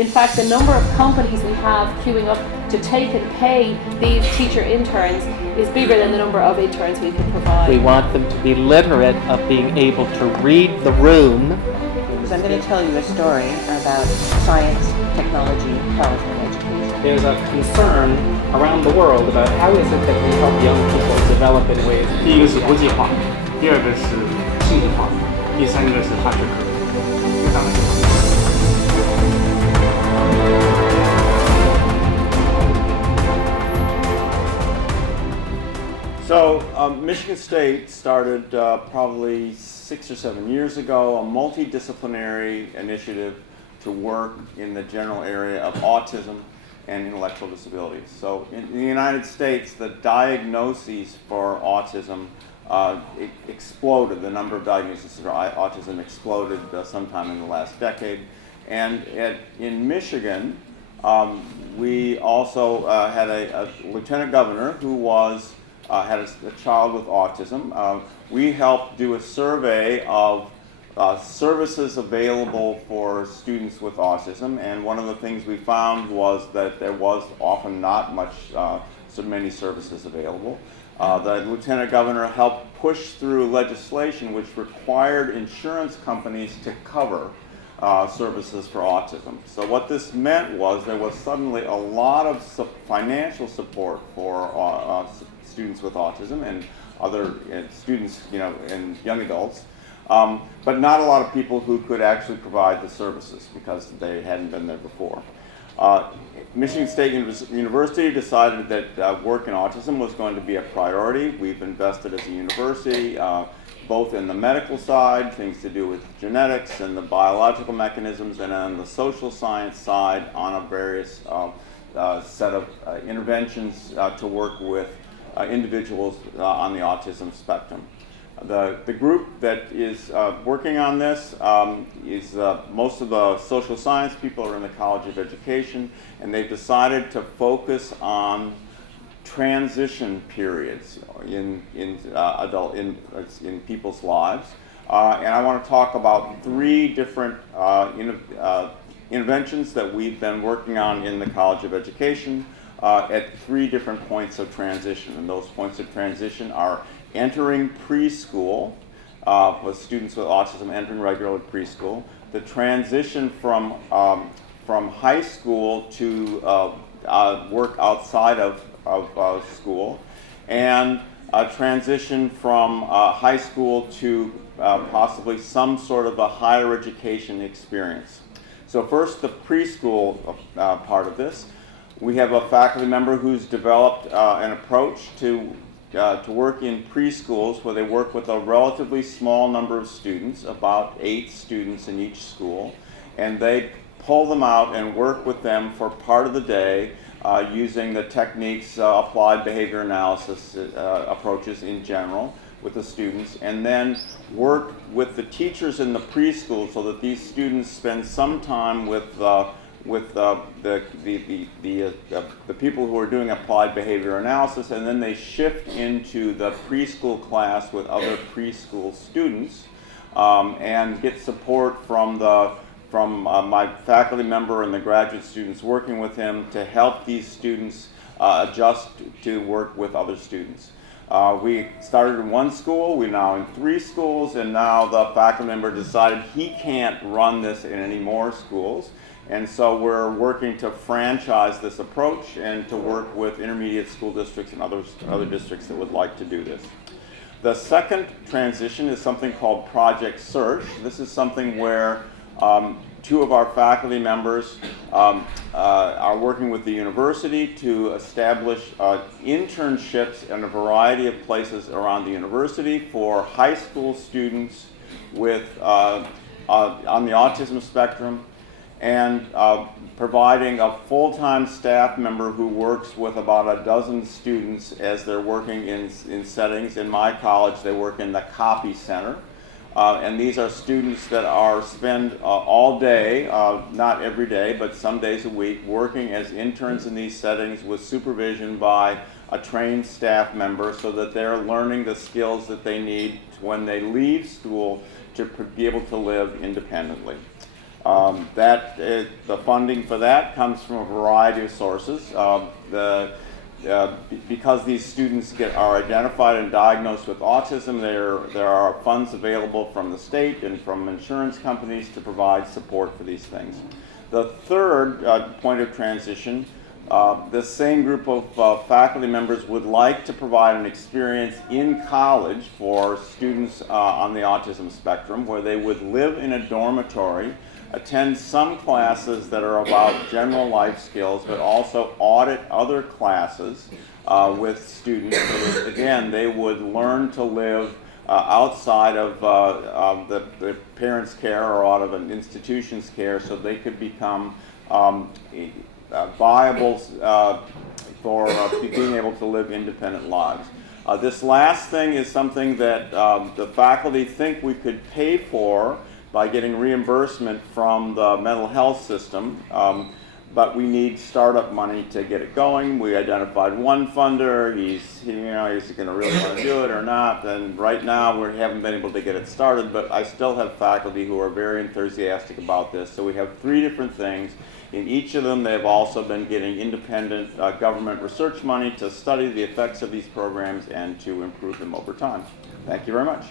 In fact, the number of companies we have queuing up to take and pay these teacher interns is bigger than the number of interns we can provide. We want them to be literate of being able to read the room. So I'm going to tell you a story about science, technology, health, and education. There's a concern around the world about how is it that we help young people develop in ways. 第一个是国际化，第二个是数字化，第三个是大学科。当然。So Michigan State started probably 6 or 7 years ago a multidisciplinary initiative to work in the general area of autism and intellectual disabilities. So in the United States, the diagnoses for autism exploded. The number of diagnoses for autism exploded sometime in the last decade. And in Michigan, we also had a lieutenant governor who had a child with autism. We helped do a survey of services available for students with autism, and one of the things we found was that there was often not so many services available. The lieutenant governor helped push through legislation which required insurance companies to cover services for autism. So what this meant was there was suddenly a lot of financial support for students with autism and other students, and young adults, but not a lot of people who could actually provide the services because they hadn't been there before. Michigan State University decided that work in autism was going to be a priority. We've invested as a university both in the medical side, things to do with genetics and the biological mechanisms, and on the social science side on a various set of interventions to work with individuals on the autism spectrum. The group that is working on this is most of the social science people are in the College of Education, and they've decided to focus on transition periods in people's lives. And I want to talk about 3 different interventions that we've been working on in the College of Education at 3 different points of transition. And those points of transition are entering preschool, with students with autism entering regular preschool, the transition from high school to work outside of school, and a transition from high school to possibly some sort of a higher education experience. So first, the preschool part of this. We have a faculty member who's developed an approach to work in preschools where they work with a relatively small number of students, about 8 students in each school, and they pull them out and work with them for part of the day using the techniques, applied behavior analysis approaches in general with the students, and then work with the teachers in the preschool so that these students spend some time with the people who are doing applied behavior analysis, and then they shift into the preschool class with other preschool students and get support from my faculty member and the graduate students working with him to help these students adjust to work with other students. We started in 1 school, we're now in 3 schools, and now the faculty member decided he can't run this in any more schools. And so we're working to franchise this approach and to work with intermediate school districts and other districts that would like to do this. The second transition is something called Project Search. This is something where 2 of our faculty members are working with the university to establish internships in a variety of places around the university for high school students with on the autism spectrum, and providing a full-time staff member who works with about a dozen students as they're working in settings. In my college, they work in the copy center. And these are students that spend all day, not every day, but some days a week, working as interns in these settings with supervision by a trained staff member so that they're learning the skills that they need when they leave school to be able to live independently. The funding for that comes from a variety of sources. Because these students are identified and diagnosed with autism, there are funds available from the state and from insurance companies to provide support for these things. The third point of transition, the same group of faculty members would like to provide an experience in college for students on the autism spectrum, where they would live in a dormitory, attend some classes that are about general life skills, but also audit other classes with students. So that, again, they would learn to live outside of the parents' care or out of an institution's care, so they could become viable for being able to live independent lives. This last thing is something that the faculty think we could pay for by getting reimbursement from the mental health system, but we need startup money to get it going. We identified one funder. He's going to really want to do it or not, and right now we haven't been able to get it started, but I still have faculty who are very enthusiastic about this. So we have 3 different things. In each of them, they've also been getting independent government research money to study the effects of these programs and to improve them over time. Thank you very much.